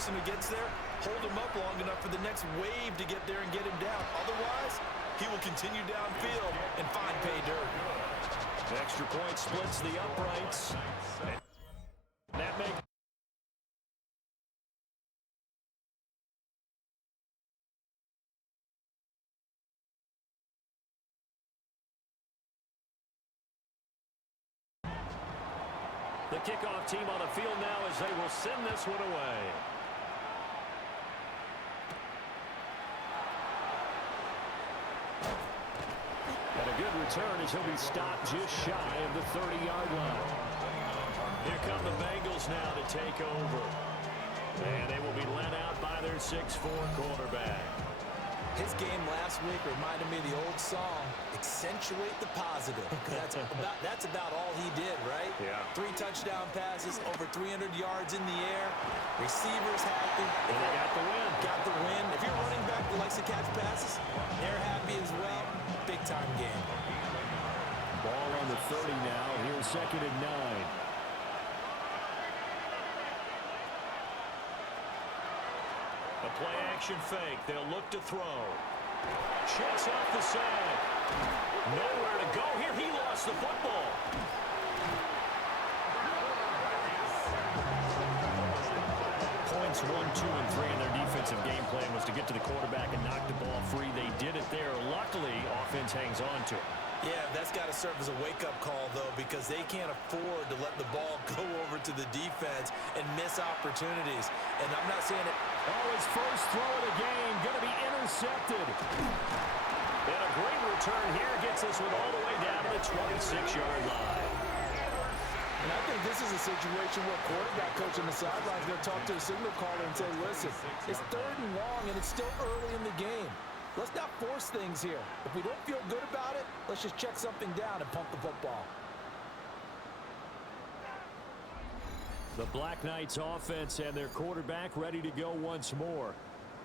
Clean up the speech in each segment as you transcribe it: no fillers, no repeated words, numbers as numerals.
person who gets there, hold him up long enough for the next wave to get there and get him down. Otherwise, he will continue downfield and find pay dirt. The extra point splits the uprights. That makes the kickoff team on the field now as they will send this one away. And a good return as he'll be stopped just shy of the 30-yard line. Here come the Bengals now to take over. And they will be led out by their 6'4" quarterback. His game last week reminded me of the old song, accentuate the positive. That's about all he did, right? Yeah. 3 touchdown passes, over 300 yards in the air. Receivers happy. And they got the win. Got the win. If you're a running back that likes to catch passes, they're happy as well. Big-time game. Ball on the 30 now. Here's 2nd and 9. A play-action fake. They'll look to throw. Checks off the side. Nowhere to go here. He lost the football. Points 1, 2, and 3 in their defensive game plan was to get to the quarterback and knock the ball free. They did it there. Luckily, offense hangs on to it. Yeah, that's got to serve as a wake-up call, though, because they can't afford to let the ball go over to the defense and miss opportunities. And I'm not saying it. Oh, his first throw of the game going to be intercepted. And a great return here gets this one all the way down to the 26-yard line. And I think this is a situation where quarterback coach on the sideline is going to talk to the signal caller and say, listen, it's 3rd and long, and it's still early in the game. Let's not force things here. If we don't feel good about it, let's just check something down and pump the football. The Black Knights offense and their quarterback ready to go once more.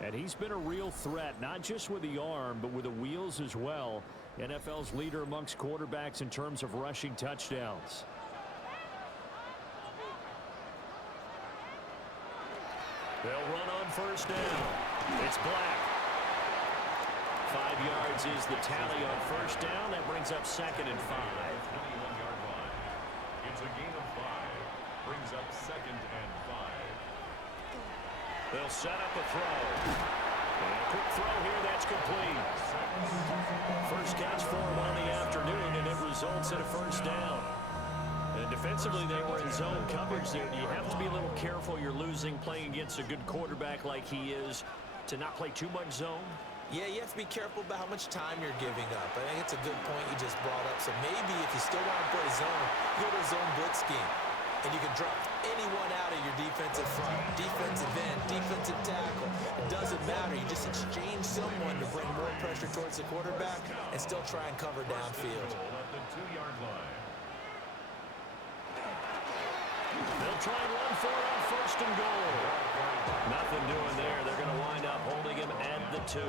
And he's been a real threat, not just with the arm, but with the wheels as well. NFL's leader amongst quarterbacks in terms of rushing touchdowns. They'll run on 1st down. It's Black. 5 yards is the tally on 1st down. That brings up 2nd and 5. 21-yard line. It's a gain of 5. Brings up 2nd and 5. They'll set up a throw. And a quick throw here. That's complete. First catch for him on the afternoon, and it results in a 1st down. And defensively, they were in zone coverage there. You have to be a little careful. You're losing playing against a good quarterback like he is to not play too much zone. Yeah, you have to be careful about how much time you're giving up. I think it's a good point you just brought up. So maybe if you still want to play zone, go to a zone blitz scheme. And you can drop anyone out of your defensive front, defensive end, defensive tackle. It doesn't matter. You just exchange someone to bring more pressure towards the quarterback and still try and cover downfield. At the 2-yard line. They'll try and run for it on 1st and goal. Nothing doing there. They're going to wind up holding him at the 2.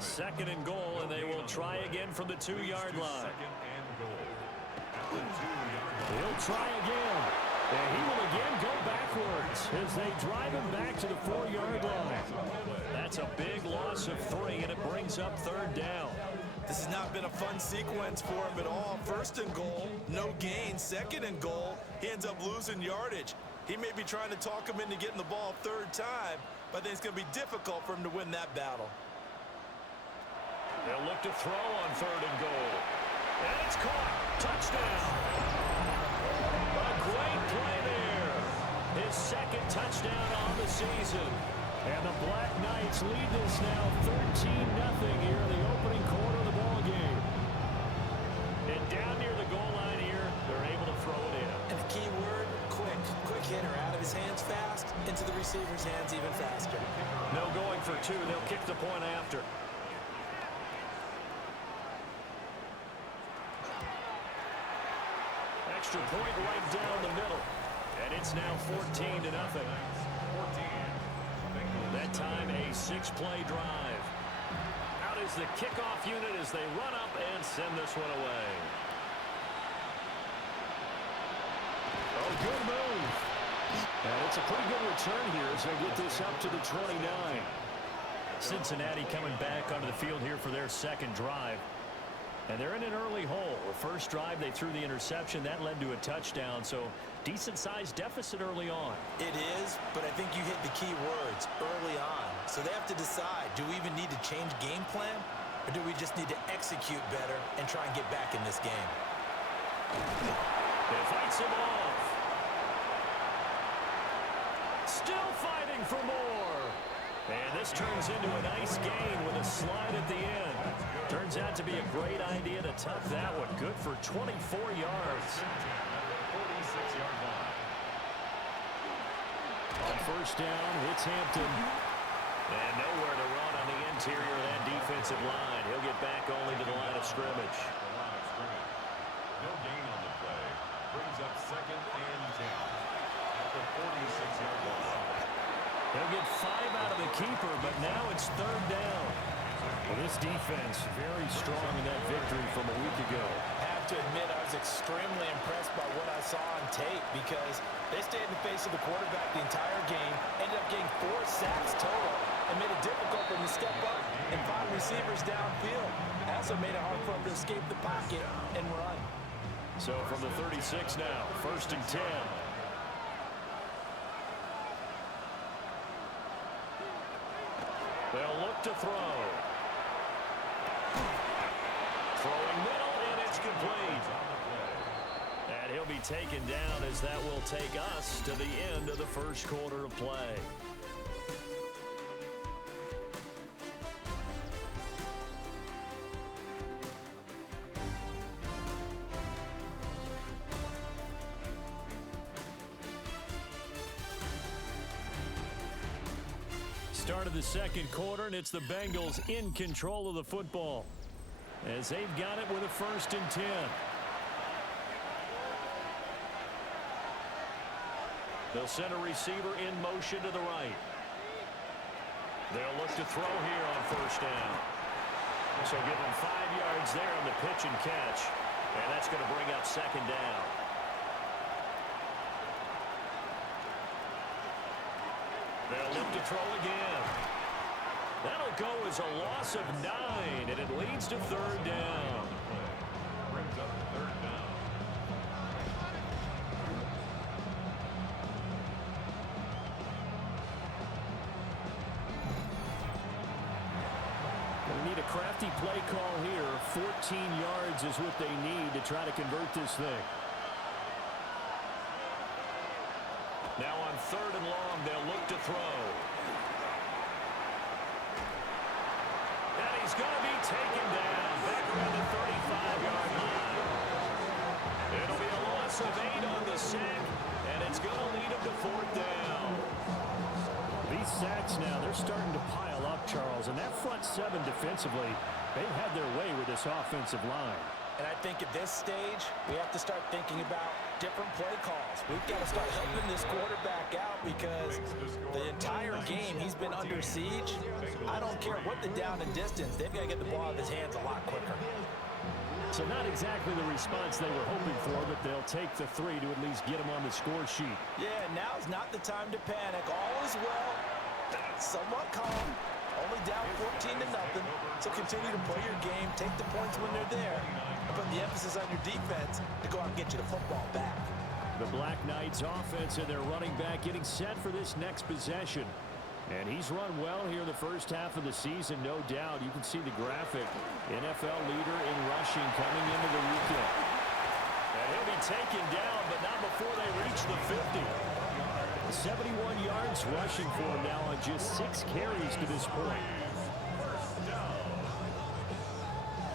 2nd and goal, and they will try again from the 2-yard line. 2nd and goal. At the 2-yard line. He'll try again. And he will again go backwards as they drive him back to the 4-yard line. That's a big loss of 3, and it brings up 3rd down. This has not been a fun sequence for him at all. 1st and goal, no gain. 2nd and goal, he ends up losing yardage. He may be trying to talk him into getting the ball 3rd time, but I think it's going to be difficult for him to win that battle. They'll look to throw on 3rd and goal. And it's caught. Touchdown. A great play there. His 2nd touchdown on the season. And the Black Knights lead this now 13-0 here in the opening quarter of the ball game. And down near the goal line here, they're able to throw it in. And the key word, quick. Quick hitter, out of his hands fast, into the receiver's hands even faster. No going for 2. They'll kick the point after. Extra point right down the middle. And it's now 14-0. That time a 6-play drive. Out is the kickoff unit as they run up and send this one away. Oh, good move. And it's a pretty good return here as they get this up to the 29. Cincinnati coming back onto the field here for their second drive. And they're in an early hole. The first drive, they threw the interception. That led to a touchdown. So decent-sized deficit early on. It is, but I think you hit the key words early on. So they have to decide, do we even need to change game plan? Or do we just need to execute better and try and get back in this game? They fights him off. Still fighting for more. And this turns into a nice gain with a slide at the end. Turns out to be a great idea to tuck that one. Good for 24 yards. 46-yard line. On first down, it's Hampton. And nowhere to run on the interior of that defensive line. He'll get back only to the line of scrimmage. The line of scrimmage. No gain on the play. Brings up 2nd and 10 at the 46-yard line. He'll get 5 out of the keeper, but now it's 3rd down. Well, this defense very strong in that victory from a week ago. I have to admit I was extremely impressed by what I saw on tape because they stayed in the face of the quarterback the entire game, ended up getting 4 sacks total, and made it difficult for them to step up and find receivers downfield. Also made it hard for them to escape the pocket and run. So from the 36 now, 1st and 10. They'll look to throw. Throwing middle, and it's complete. And he'll be taken down as that will take us to the end of the first quarter of play. Start of the second quarter, and it's the Bengals in control of the football as they've got it with a 1st and 10. They'll send a receiver in motion to the right. They'll look to throw here on 1st down. So give them 5 yards there on the pitch and catch, and that's going to bring up 2nd down. They'll look to throw again. That'll go as a loss of 9, and it leads to 3rd down. Brings up 3rd down. They need a crafty play call here. 14 yards is what they need to try to convert this thing. Now on 3rd and long, they'll look to throw. And he's going to be taken down back around the 35-yard line. It'll be a loss of 8 on the sack, and it's going to lead him to 4th down. These sacks now, they're starting to pile up, Charles, and that front 7 defensively, they've had their way with this offensive line. And I think at this stage, we have to start thinking about different play calls. We've got to start helping this quarterback out because the entire game he's been under siege. I don't care what the down and distance. They've got to get the ball out of his hands a lot quicker. So not exactly the response they were hoping for, but they'll take the 3 to at least get him on the score sheet. Yeah, now's not the time to panic. All is well. Somewhat calm. Only down 14-0. So continue to play your game. Take the points when they're there. And put the emphasis on your defense to go out and get you the football back. The Black Knights offense and their running back getting set for this next possession. And he's run well here in the first half of the season, no doubt. You can see the graphic. NFL leader in rushing coming into the weekend. And he'll be taken down, but not before they reach the 50. 71 yards rushing for him now on just 6 carries to this point.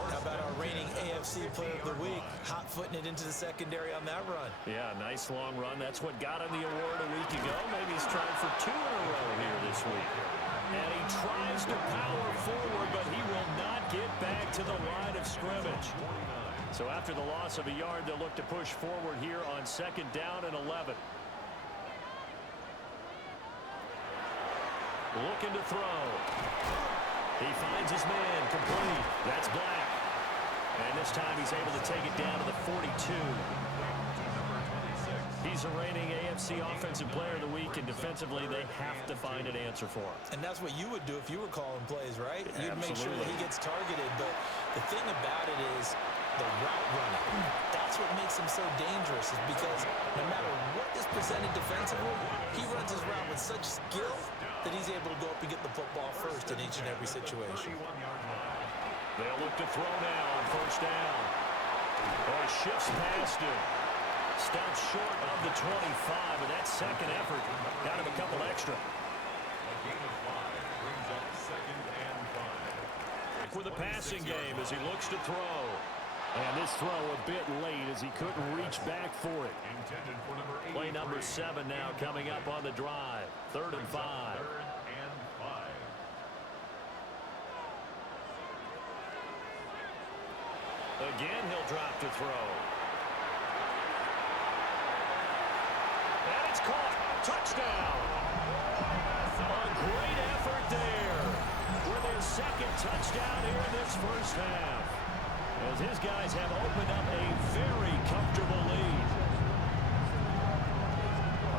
How about our reigning AFC Player of the Week, hot-footing it into the secondary on that run? Yeah, nice long run. That's what got him the award a week ago. Maybe he's trying for 2 in a row here this week. And he tries to power forward, but he will not get back to the line of scrimmage. So after the loss of a yard, they'll look to push forward here on 2nd down and 11. Looking to throw. He finds his man, complete. That's Black. And this time he's able to take it down to the 42. He's He's a reigning AFC Offensive Player of the Week, and defensively they have to find an answer for him. And that's what you would do if you were calling plays, right? You'd Absolutely. make sure that he gets targeted. But the thing about it is the route running. That's what makes him so dangerous, is because no matter what is presented defensively, he runs his route with such skill that he's able to go up and get the football first in each and every situation. They'll look to throw now on first down. Oh, he shifts past him. Stops short of the 25, and that second effort got him a couple extra. A gain of 5 brings up 2nd and 5. For the passing game as he looks to throw. And this throw a bit late as he couldn't reach back for it. Intended for number 83. Play number 7 now coming up on the drive. 3rd and 5. 3rd and 5. Again, he'll drop to throw. And it's caught. Touchdown. A great effort there. With their second touchdown here in this first half. As his guys have opened up a very comfortable lead.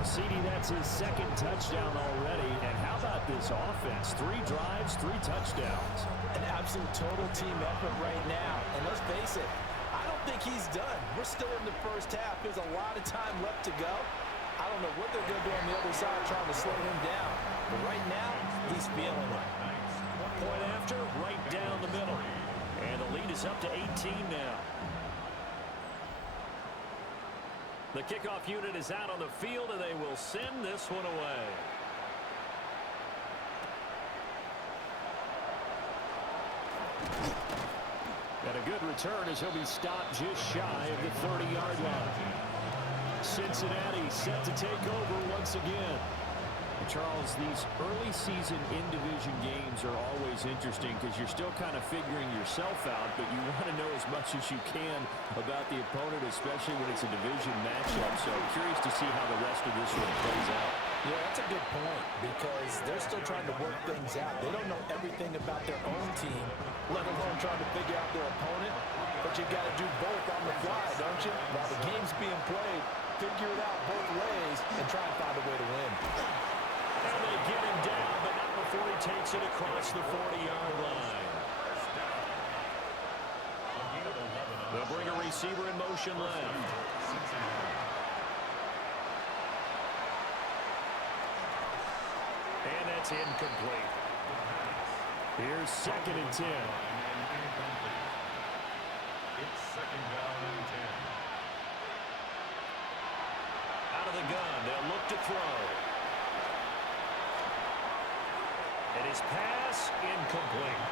CD, that's his second touchdown already. And how about this offense? 3 drives, 3 touchdowns. An absolute total team effort right now. And let's face it, I don't think he's done. We're still in the first half. There's a lot of time left to go. I don't know what they're going to do on the other side trying to slow him down. But right now, he's feeling it. Point after, right down the middle. And the lead is up to 18 now. The kickoff unit is out on the field, and they will send this one away. And a good return as he'll be stopped just shy of the 30-yard line. Cincinnati set to take over once again. Charles, these early season in-division games are always interesting because you're still kind of figuring yourself out, but you want to know as much as you can about the opponent, especially when it's a division matchup. So curious to see how the rest of this one plays out. Yeah, that's a good point because they're still trying to work things out. They don't know everything about their own team, let alone trying to figure out their opponent. But you got to do both on the fly, don't you? While the game's being played, figure it out both ways and try and find a way to win. And they get him down, but not before he takes it across the 40-yard line. They'll bring a receiver in motion left. And that's incomplete. Here's 2nd and 10. It's 2nd down and 10. Out of the gun, they'll look to throw. And his pass, incomplete.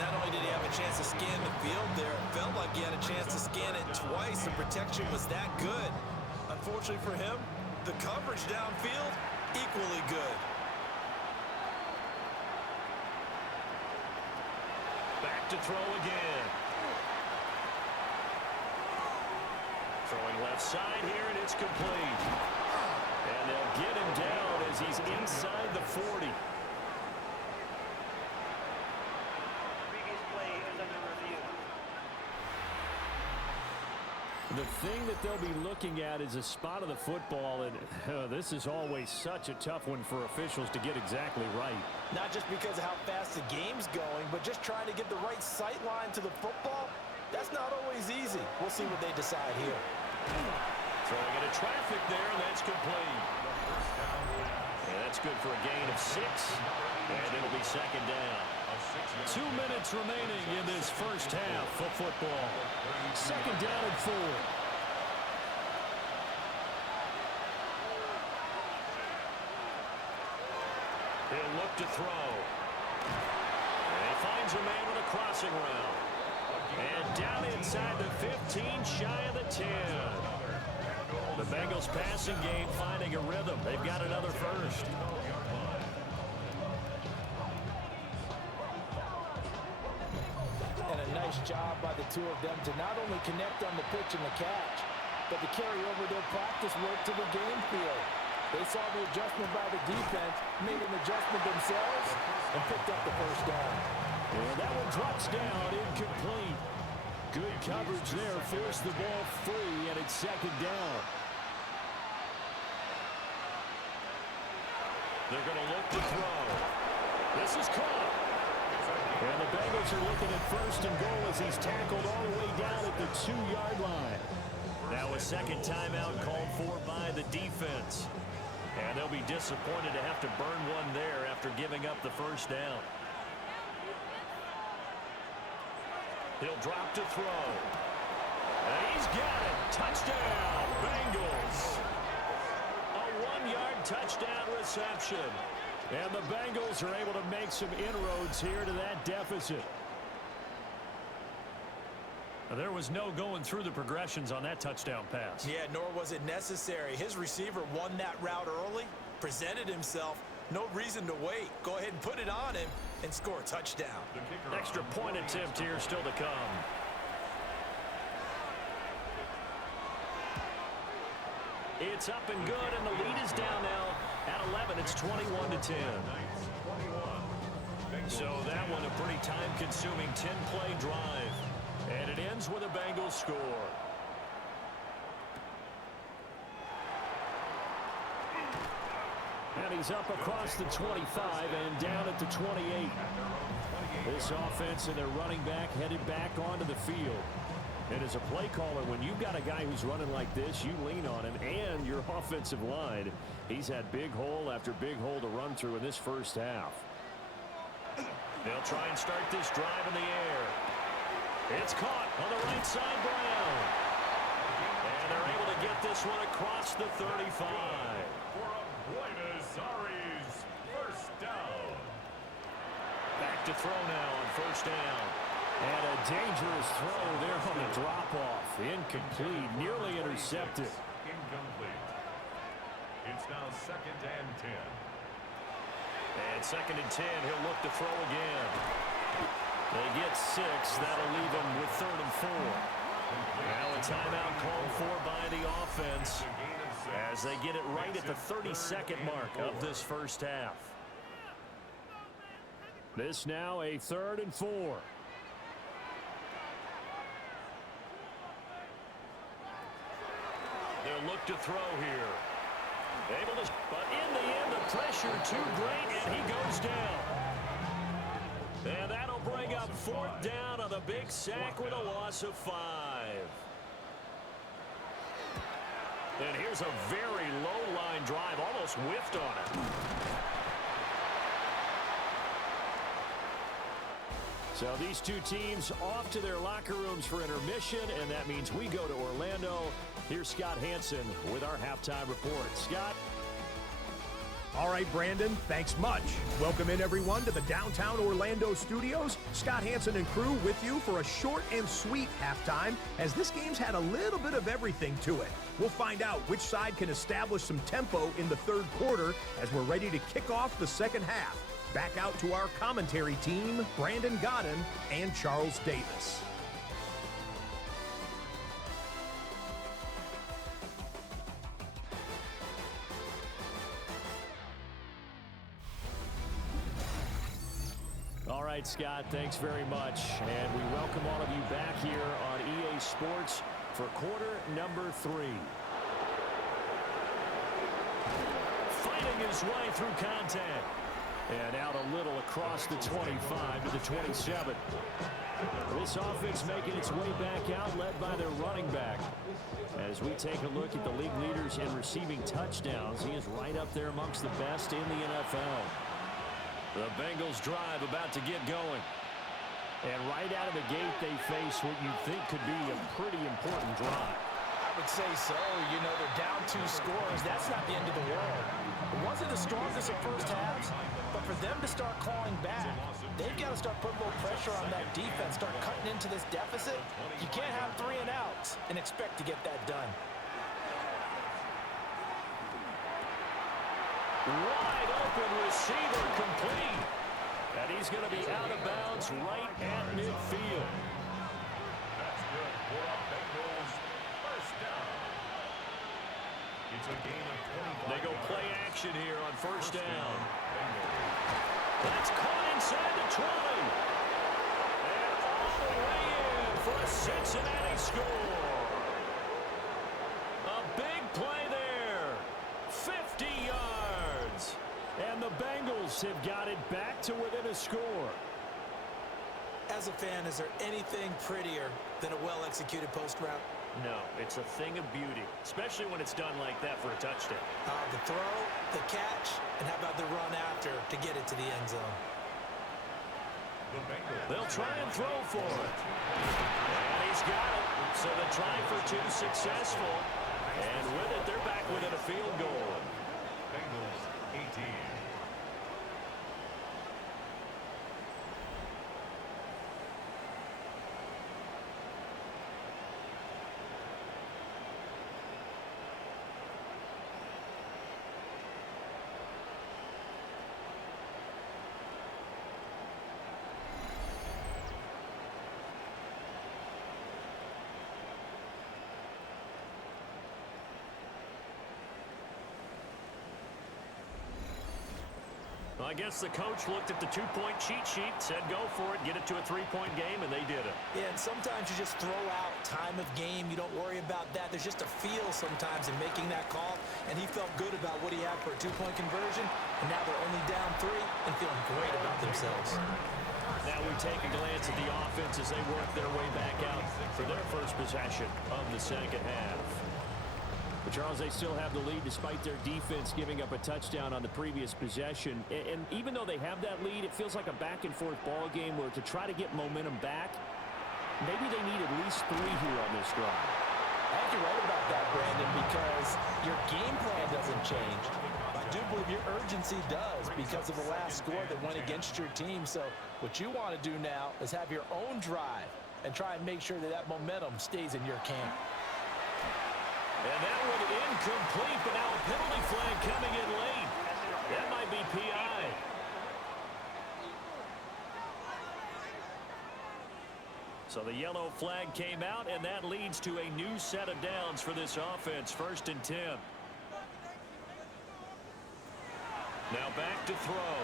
Not only did he have a chance to scan the field there, it felt like he had a chance to scan it twice. The protection was that good. Unfortunately for him, the coverage downfield, equally good. Back to throw again. Throwing left side here, and it's complete. And they'll get him down as he's inside the 40. The thing that they'll be looking at is a spot of the football, and this is always such a tough one for officials to get exactly right. Not just because of how fast the game's going, but just trying to get the right sight line to the football. That's not always easy. We'll see what they decide here. Throwing into traffic there, and that's complete. And that's good for a gain of 6, and it'll be 2nd down. 2 minutes remaining in this first half of football. 2nd down and 4. He'll look to throw. And he finds a man with a crossing route. And down inside the 15, shy of the 10. The Bengals passing game finding a rhythm. They've got another first. And a nice job by the two of them to not only connect on the pitch and the catch, but to carry over their practice work to the game field. They saw the adjustment by the defense, made an adjustment themselves, and picked up the first down. And that one drops down, incomplete. Good coverage there, forced the ball free, and it's 2nd down. They're going to look to throw. This is caught. And the Bengals are looking at first and goal as he's tackled all the way down at the 2-yard line. Now a second timeout called for by the defense. And they'll be disappointed to have to burn one there after giving up the first down. He'll drop to throw. And he's got it. Touchdown, Bengals. A 1-yard touchdown reception. And the Bengals are able to make some inroads here to that deficit. There was no going through the progressions on that touchdown pass. Yeah, nor was it necessary. His receiver won that route early, presented himself. No reason to wait. Go ahead and put it on him and score a touchdown. Extra point attempt here still to come. It's up and good, and the lead is down now at 11. It's 21-10. So that one a pretty time-consuming 10-play drive. And it ends with a Bengals score. And he's up across the 25 and down at the 28. This offense and their running back headed back onto the field. And as a play caller, when you've got a guy who's running like this, you lean on him and your offensive line. He's had big hole after big hole to run through in this first half. They'll try and start this drive in the air. It's caught on the right side, Brown. And they're able to get this one across the 35. First down. Back to throw now on first down. And a dangerous throw there on the drop-off. Incomplete, nearly intercepted. Incomplete. It's now 2nd and 10. And 2nd and 10, he'll look to throw again. They get 6. That'll leave them with 3rd and 4. Now a timeout called for by the offense as they get it right at the 32nd mark of this first half. This now a 3rd and 4. They'll look to throw here. Able to, but in the end, the pressure too great, and he goes down. And that'll bring up 4th down on the big sack with a loss of 5. And here's a very low-line drive, almost whiffed on it. So these two teams off to their locker rooms for intermission, and that means we go to Orlando. Here's Scott Hansen with our halftime report. Scott? All right, Brandon, thanks much. Welcome in, everyone, to the downtown Orlando studios. Scott Hansen and crew with you for a short and sweet halftime, as this game's had a little bit of everything to it. We'll find out which side can establish some tempo in the 3rd quarter as we're ready to kick off the 2nd half. Back out to our commentary team, Brandon Godden and Charles Davis. All right, Scott, thanks very much. And we welcome all of you back here on EA Sports for quarter number 3. Fighting his way through contact. And out a little across the 25 to the 27. This offense making its way back out, led by their running back. As we take a look at the league leaders in receiving touchdowns, he is right up there amongst the best in the NFL. The Bengals drive about to get going. And right out of the gate, they face what you think could be a pretty important drive. I would say so. You know, they're down 2 scores. That's not the end of the world. It wasn't the strongest of first halves, but for them to start clawing back, they've got to start putting a little pressure on that defense, start cutting into this deficit. You can't have 3 and outs and expect to get that done. Wide open receiver complete. And he's going to be out of bounds right at midfield. That's good for a Bengals first down. It's a gain of 25. They go play action here on first down. That's caught inside the 20. And all the way in for a Cincinnati score. A big play there. 50 yards. And the Bengals have got it back to within a score. As a fan, is there anything prettier than a well-executed post route? No, it's a thing of beauty, especially when it's done like that for a touchdown. The throw, the catch, and how about the run after to get it to the end zone? They'll try and throw for it. And he's got it. So the try for two successful. And with it, they're back within a field goal. Bengals 18. Well, I guess the coach looked at the two-point cheat sheet, said go for it, get it to a three-point game, and they did it. Yeah, and sometimes you just throw out time of game. You don't worry about that. There's just a feel sometimes in making that call, and he felt good about what he had for a two-point conversion, and now they're only down 3 and feeling great about themselves. Now we take a glance at the offense as they work their way back out for their first possession of the second half. But Charles, they still have the lead despite their defense giving up a touchdown on the previous possession. And even though they have that lead, it feels like a back-and-forth ball game where to try to get momentum back, maybe they need at least 3 here on this drive. I think you're right about that, Brandon, because your game plan doesn't change. I do believe your urgency does because of the last score that went against your team. So what you want to do now is have your own drive and try and make sure that that momentum stays in your camp. And that one incomplete, but now a penalty flag coming in late. That might be PI. So the yellow flag came out, and that leads to a new set of downs for this offense. 1st and 10. Now back to throw.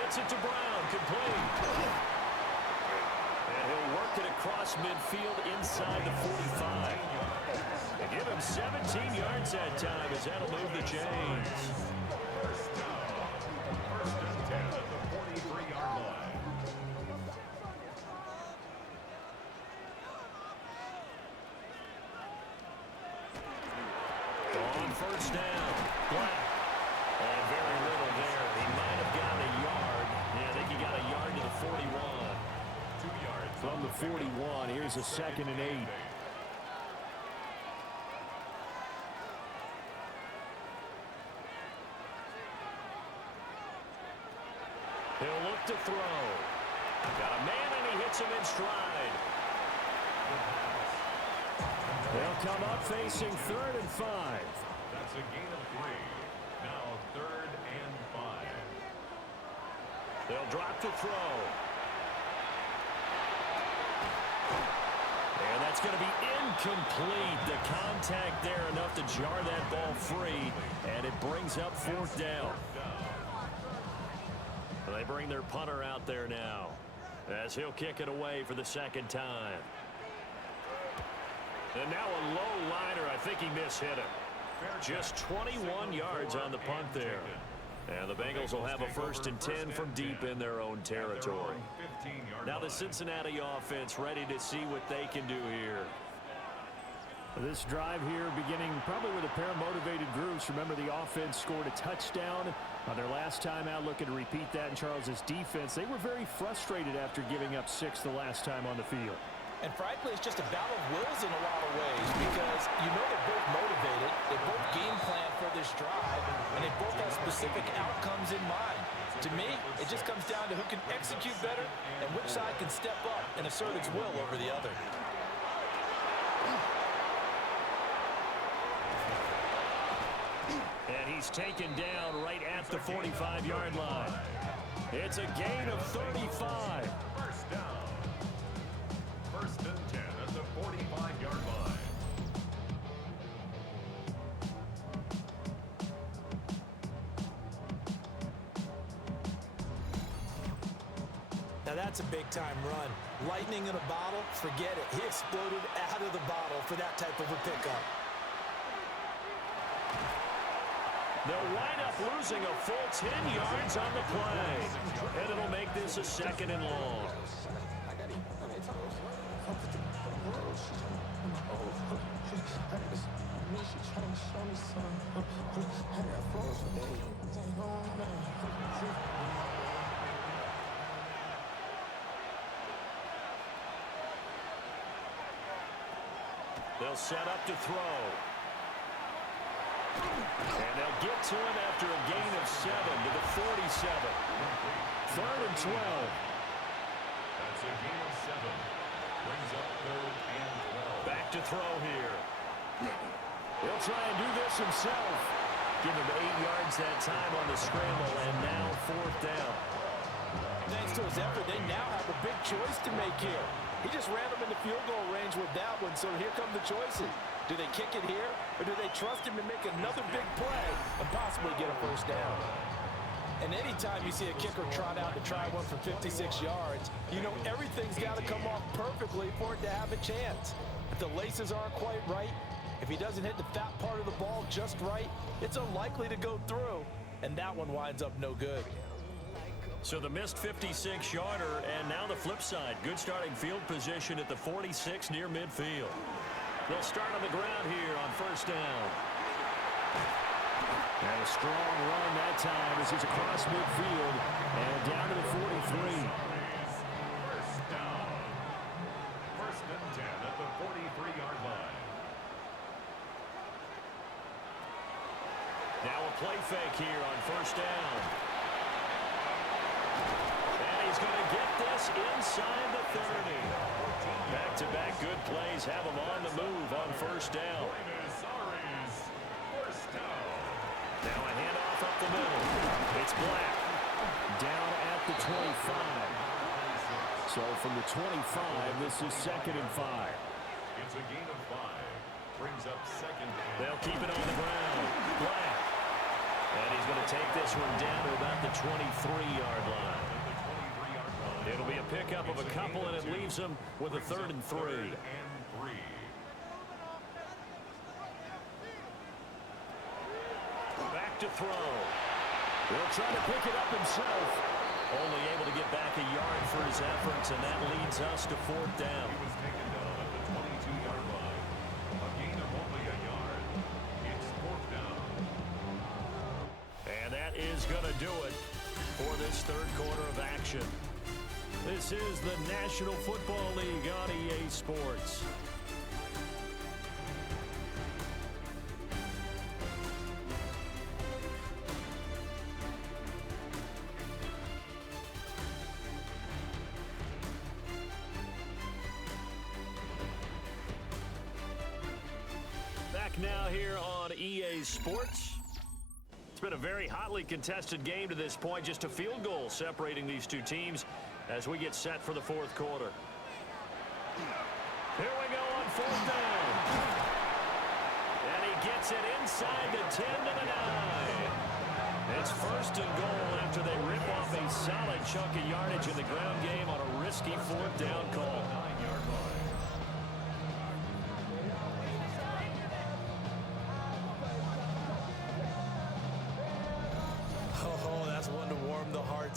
Gets it to Brown, complete. And he'll work it across midfield inside the 45. And give him 17 yards that time as that'll move the chains. First and 10 at the 43-yard line. On first down, Black. And very little there. He might have got a yard. Yeah, I think he got a yard to the 41. 2 yards. From the 41, here's a 2nd and 8. He'll look to throw. Got a man, and he hits him in stride. They'll come up facing 3rd and 5. That's a gain of 3. Now 3rd and 5. They'll drop to throw. And that's going to be incomplete. The contact there enough to jar that ball free, and it brings up 4th down. They bring their punter out there now as he'll kick it away for the 2nd time. And now a low liner. I think he mishit it. Just 21 yards on the punt there. And the Bengals will have a 1st and 10 from deep in their own territory. Now the Cincinnati offense ready to see what they can do here. This drive here beginning probably with a pair of motivated groups. Remember, the offense scored a touchdown on their last time out. Looking to repeat that in Charles's defense. They were very frustrated after giving up 6 the last time on the field. And frankly, it's just a battle of wills in a lot of ways because you know they're both motivated, they both game plan for this drive, and they both have specific outcomes in mind. To me, it just comes down to who can execute better and which side can step up and assert its will over the other. And he's taken down right at the 45-yard line. It's a gain of 35. First down. 1st and 10 at the 45-yard line. Now that's a big-time run. Lightning in a bottle, forget it. He exploded out of the bottle for that type of a pickup. They'll wind up losing a full 10 yards on the play. And it'll make this a 2nd and long. They'll set up to throw. And they'll get to him after a gain of 7 to the 47. 3rd and 12. That's a gain of 7. Brings up 3rd and 12. Back to throw here. He'll try and do this himself. Give him 8 yards that time on the scramble, and now 4th down. Thanks to his effort, they now have a big choice to make here. He just ran them into field goal range with that one, so here come the choices. Do they kick it here, or do they trust him to make another big play and possibly get a 1st down? And anytime you see a kicker trot out to try one for 56 yards, you know everything's got to come off perfectly for it to have a chance. If the laces aren't quite right, if he doesn't hit the fat part of the ball just right, it's unlikely to go through, and that one winds up no good. So the missed 56-yarder, and now the flip side. Good starting field position at the 46 near midfield. They'll start on the ground here on 1st down. And a strong run that time as he's across midfield and down to the 43. 1st down. 1st and 10 at the 43-yard line. Now a play fake here on 1st down. And he's going to get this inside the 30. Back-to-back good plays have him on the move on 1st down. Now a handoff up the middle. It's Black. Down at the 25. So from the 25, this is 2nd and 5. It's a gain of 5. Brings up 2nd. They'll keep it on the ground. Black. And he's going to take this one down to about the 23-yard line. It'll be a pickup of a couple, and it leaves him with a 3rd and 3. Back to throw. He'll try to pick it up himself. Only able to get back a yard for his efforts, and that leads us to 4th down. He was taken down at the 22-yard line. A gain of only a yard. It's 4th down. And that is going to do it for this 3rd quarter of action. This is the National Football League on EA Sports. Back now here on EA Sports. It's been a very hotly contested game to this point. Just a field goal separating these two teams as we get set for the 4th quarter. Here we go on 4th down. And he gets it inside the 10 to the 9. It's 1st and goal after they rip off a solid chunk of yardage in the ground game on a risky 4th down call.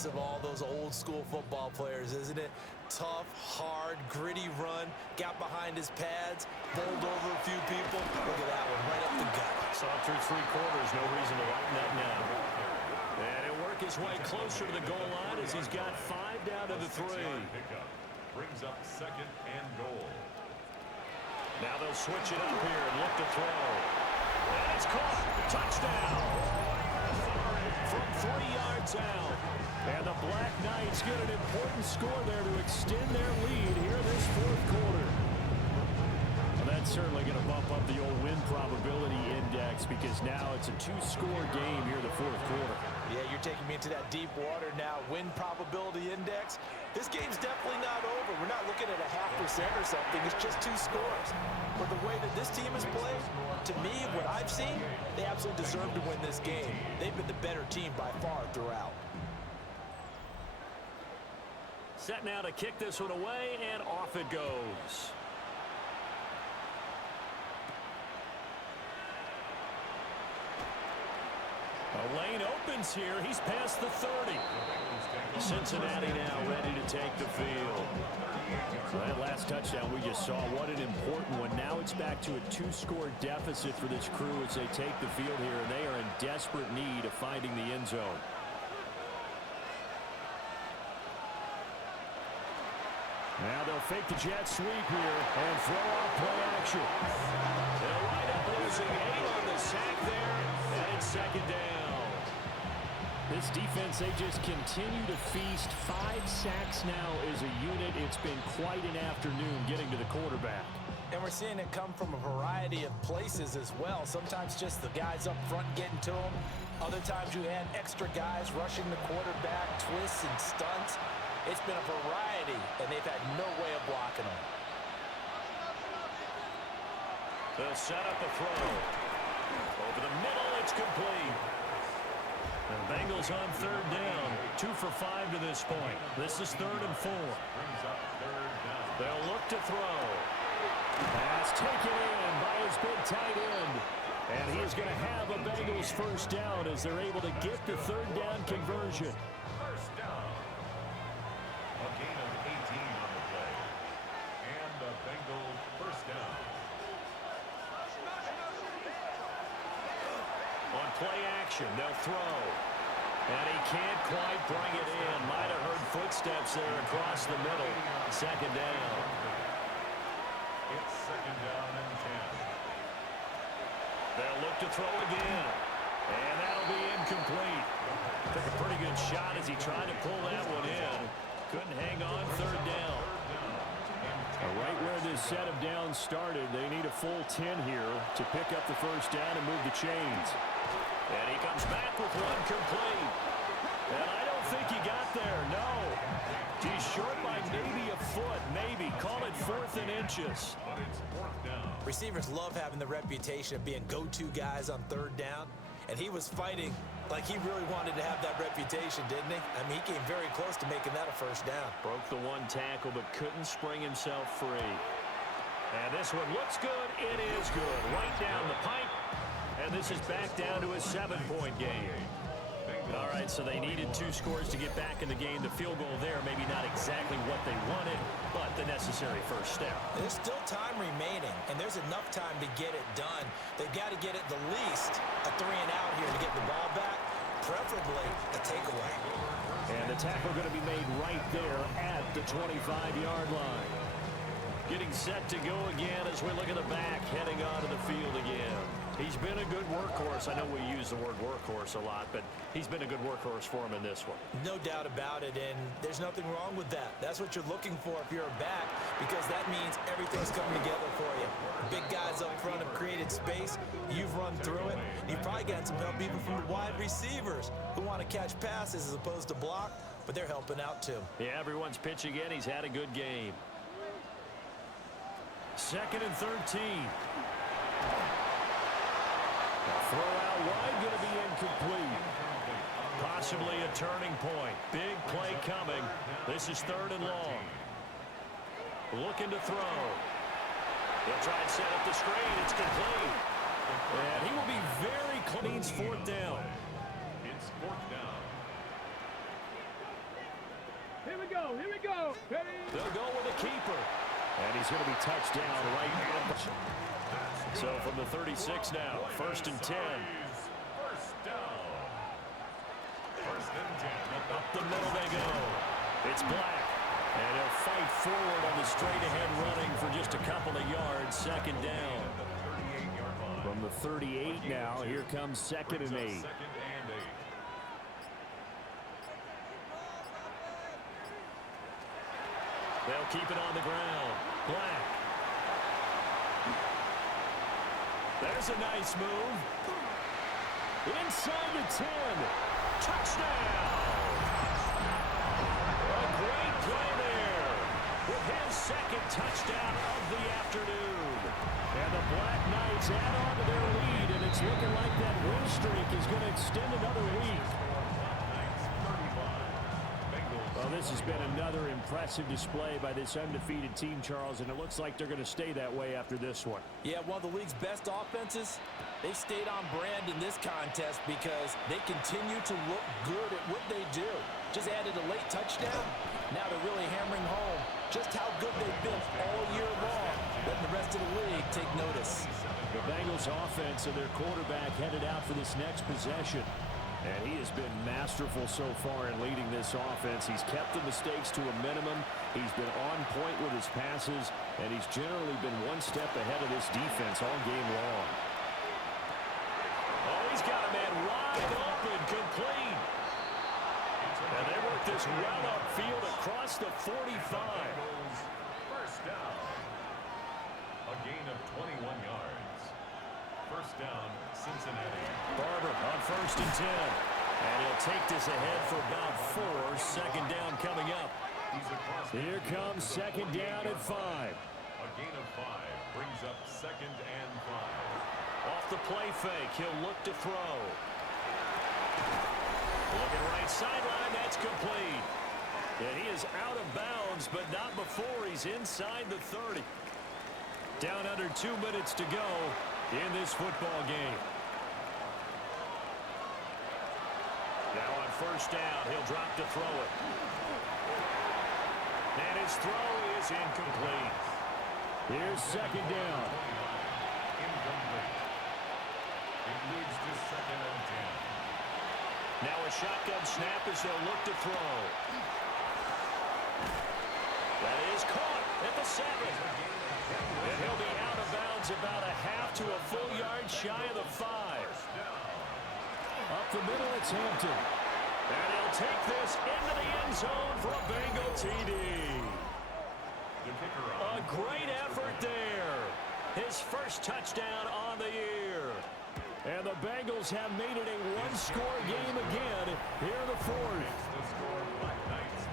Of all those old school football players, isn't it? Tough, hard, gritty run, got behind his pads, bowled over a few people. Look at that one, right up the gut. Saw through 3 quarters, no reason to lighten that now. And he'll work his way closer to the goal line as he's got 5 down to the 3. Brings up 2nd and goal. Now they'll switch it up here and look to throw. And it's caught. Touchdown. From 3 yards out. And the Black Knights get an important score there to extend their lead here this 4th quarter. Well, that's certainly going to bump up the old win probability index because now it's a 2-score game here the 4th quarter. Yeah, you're taking me into that deep water now. Win probability index. This game's definitely not over. We're not looking at a 0.5% or something. It's just 2 scores. But the way that this team has played, to me, what I've seen, they absolutely deserve to win this game. They've been the better team by far throughout. Set now to kick this one away, and off it goes. A lane opens here. He's past the 30. Cincinnati now ready to take the field. So that last touchdown we just saw, what an important one. Now it's back to a 2-score deficit for this crew as they take the field here, and they are in desperate need of finding the end zone. Now they'll fake the jet sweep here and throw off play action. They'll wind up losing 8 on the sack there, and it's second down. This defense, they just continue to feast. 5 sacks now as a unit. It's been quite an afternoon getting to the quarterback. And we're seeing it come from a variety of places as well. Sometimes just the guys up front getting to them. Other times you add extra guys rushing the quarterback, twists and stunts. It's been a variety, and they've had no way of blocking them. They'll set up a throw. Over the middle, it's complete. The Bengals on third down. 2 for 5 to this point. This is 3rd and 4. They'll look to throw. Pass taken in by his big tight end. And he is going to have a Bengals first down as they're able to get the 3rd down conversion. First down. A gain of 18 on the play. And the Bengals first down. On play action, they'll throw. And he can't quite bring it in. Might have heard footsteps there across the middle. Second down. It's second down and 10. They'll look to throw again. And that'll be incomplete. Took a pretty good shot as he tried to pull that one in. Couldn't hang on, third down. Right where this set of downs started, they need a full 10 here to pick up the first down and move the chains. And he comes back with one complete. And I don't think he got there, no. He's short by maybe a foot, maybe. Call it 4th and inches. But it's 4th down. Receivers love having the reputation of being go-to guys on third down. And he was fighting like he really wanted to have that reputation, didn't he? I mean, he came very close to making that a first down. Broke the one tackle, but couldn't spring himself free. And this one looks good. It is good. Right down the pipe. And this is back down to a 7-point game. All right, so they needed 2 scores to get back in the game. The field goal there, maybe not exactly what they wanted, but the necessary first step. There's still time remaining, and there's enough time to get it done. They've got to get at the least a 3-and-out here to get the ball back, preferably a takeaway. And the tackle going to be made right there at the 25-yard line. Getting set to go again as we look at the back, heading onto the field again. He's been a good workhorse. I know we use the word workhorse a lot, but he's been a good workhorse for him in this one. No doubt about it, and there's nothing wrong with that. That's what you're looking for if you're a back, because that means everything's coming together for you. Big guys up front have created space. You've run through it. You've probably gotten some help even from the wide receivers who want to catch passes as opposed to block, but they're helping out too. Yeah, everyone's pitching in. He's had a good game. 2nd and 13. Throw out wide, going to be incomplete. Possibly a turning point. Big play coming. This is 3rd and long. Looking to throw. They'll try and set up the screen. It's complete. And he will be very clean. 4th down. It's 4th down. Here we go. Here we go. Ready? They'll go with a keeper. And he's going to be touched down right now. So from the 36 now, 1st and 10. First down. 1st and 10. Up the middle they go. It's Black. And he'll fight forward on the straight-ahead running for just a couple of yards. 2nd down. From the 38 now, here comes 2nd and 8. 2nd and 8. They'll keep it on the ground. Black. There's a nice move. Inside the 10. Touchdown! A great play there with his 2nd touchdown of the afternoon. And the Black Knights add on to their lead, and it's looking like that win streak is going to extend another week. Bengals. Well, this has been another impressive display by this undefeated team, Charles, and it looks like they're going to stay that way after this one. Yeah, one of the league's best offenses. They stayed on brand in this contest because they continue to look good at what they do. Just added a late touchdown. Now they're really hammering home just how good they've been all year long, letting the rest of the league take notice. The Bengals offense and their quarterback headed out for this next possession. And he has been masterful so far in leading this offense. He's kept the mistakes to a minimum. He's been on point with his passes, and he's generally been one step ahead of this defense all game long. Oh, he's got a man wide open, complete. And they work this route upfield across the 45. First down. A gain of 21 yards. First down, Cincinnati. Barber on 1st and 10. And he'll take this ahead for about 4. Second down coming up. Here comes second down at 5. A gain of 5 brings up 2nd and 5. Off the play fake, he'll look to throw. Looking right sideline, that's complete. And he is out of bounds, but not before he's inside the 30. Down under 2 minutes to go in this football game. Now on first down, he'll drop to throw it. And his throw is incomplete. Here's second down. Incomplete. It leads to 2nd and 10. Now a shotgun snap as they'll look to throw. That is caught at the 7. And he'll be out of bounds about a half to a full yard shy of the 5. Up the middle, it's Hampton. And he'll take this into the end zone for a Bengal TD. A great effort there. His first touchdown on the year. And the Bengals have made it a one-score game again here in the 4th.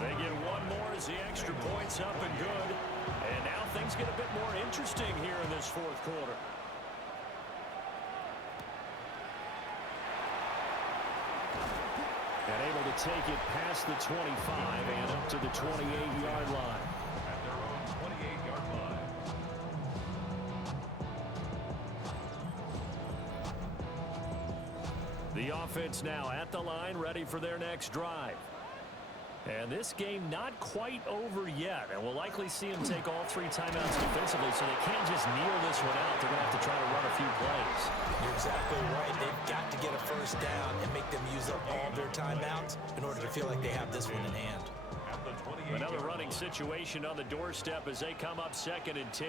They get one more as the extra point's up and good. And now things get a bit more interesting here in this 4th quarter. And able to take it past the 25 and up to the 28-yard line. At their own 28-yard line. The offense now at the line, ready for their next drive. And this game not quite over yet, and we'll likely see them take all 3 timeouts defensively, so they can't just kneel this one out. They're going to have to try to run a few plays. You're exactly right. They've got to get a first down and make them use up all their timeouts in order to feel like they have this one in hand. Another running situation on the doorstep as they come up 2nd and 10.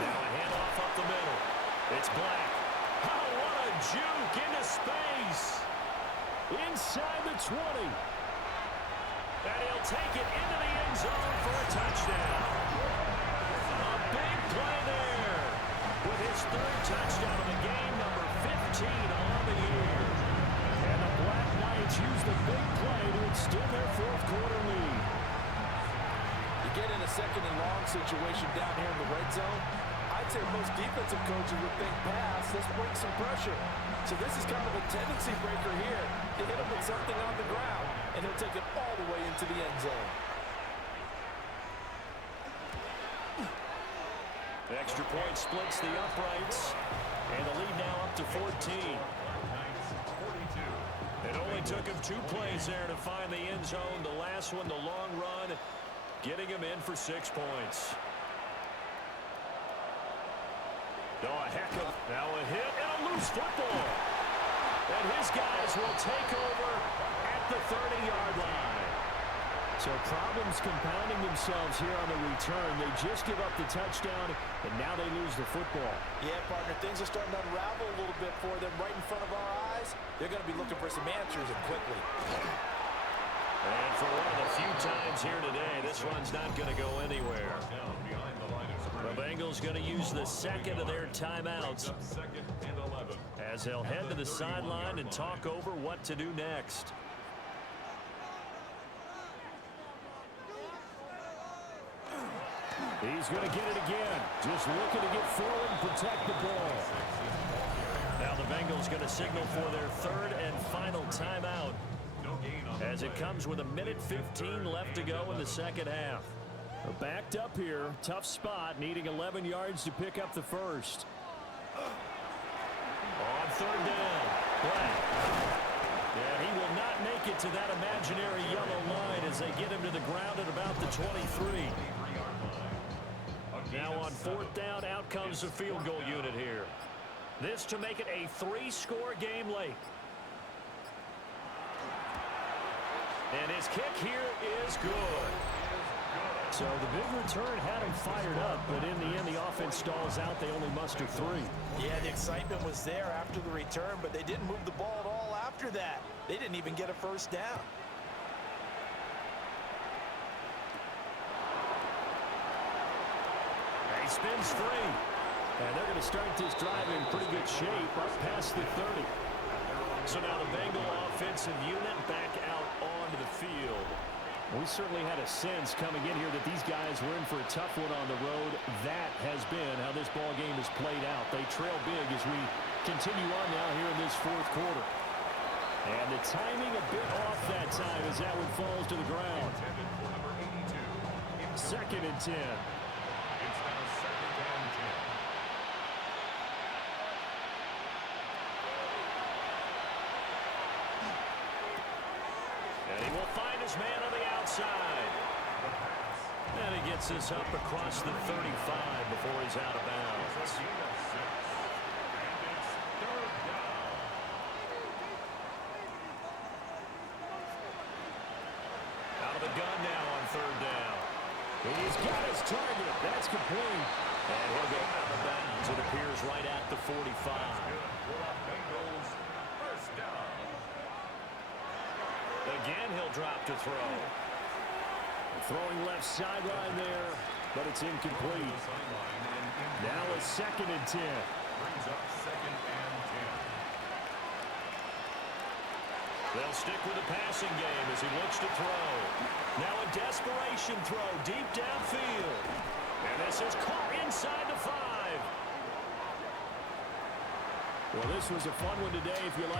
Now a handoff up the middle. It's Black. Oh, what a juke into space. Inside the 20. And he'll take it into the end zone for a touchdown. A big play there with his 3rd touchdown of the game, number 15 on the year. And the Black Knights use the big play to extend their 4th quarter lead. You get in a 2nd and long situation down here in the red zone, I'd say most defensive coaches would think pass, let's bring some pressure. So this is kind of a tendency breaker here to hit him with something on the ground, and he'll take it all the way into the end zone. The extra point splits the uprights, and the lead now up to 14. It only took him 2 plays there to find the end zone. The last one, the long run, getting him in for 6 points. Oh, a heck of now a hit and a loose football. And his guys will take over at the 30-yard line. So problems compounding themselves here on the return. They just give up the touchdown, and now they lose the football. Yeah, partner, things are starting to unravel a little bit for them right in front of our eyes. They're going to be looking for some answers, and quickly. And for one of the few times here today, this run's not going to go anywhere. The Bengals going to use the 2nd of their timeouts as they'll head to the sideline and talk over what to do next. He's going to get it again. Just looking to get forward and protect the ball. Now the Bengals going to signal for their 3rd and final timeout as it comes with 1:15 left to go in the second half. We're backed up here. Tough spot, needing 11 yards to pick up the first. On third down. Black. And he will not make it to that imaginary yellow line as they get him to the ground at about the 23. Now on fourth down, out comes the field goal unit here. This to make it a 3-score game late. And his kick here is good. So the big return had him fired up, but in the end, the offense stalls out. They only muster 3. Yeah, the excitement was there after the return, but they didn't move the ball at all after that. They didn't even get a first down. He spins free. And they're going to start this drive in pretty good shape up past the 30. So now the Bengal offensive unit back out onto the field. We certainly had a sense coming in here that these guys were in for a tough one on the road. That has been how this ball game has played out. They trail big as we continue on now here in this fourth quarter. And the timing a bit off that time as that one falls to the ground. Second and 10. And he will find his man on the outside. And he gets this up across the 35 before he's out of bounds. Out of the gun now on third down. He's got his target. That's complete. And he'll go out of bounds. It appears right at the 45. Again, he'll drop to throw. Throwing left sideline there, but it's incomplete. Now a second and 10. Brings up second and 10. They'll stick with the passing game as he looks to throw. Now a desperation throw deep downfield. And this is caught inside the 5. Well, this was a fun one today if you like.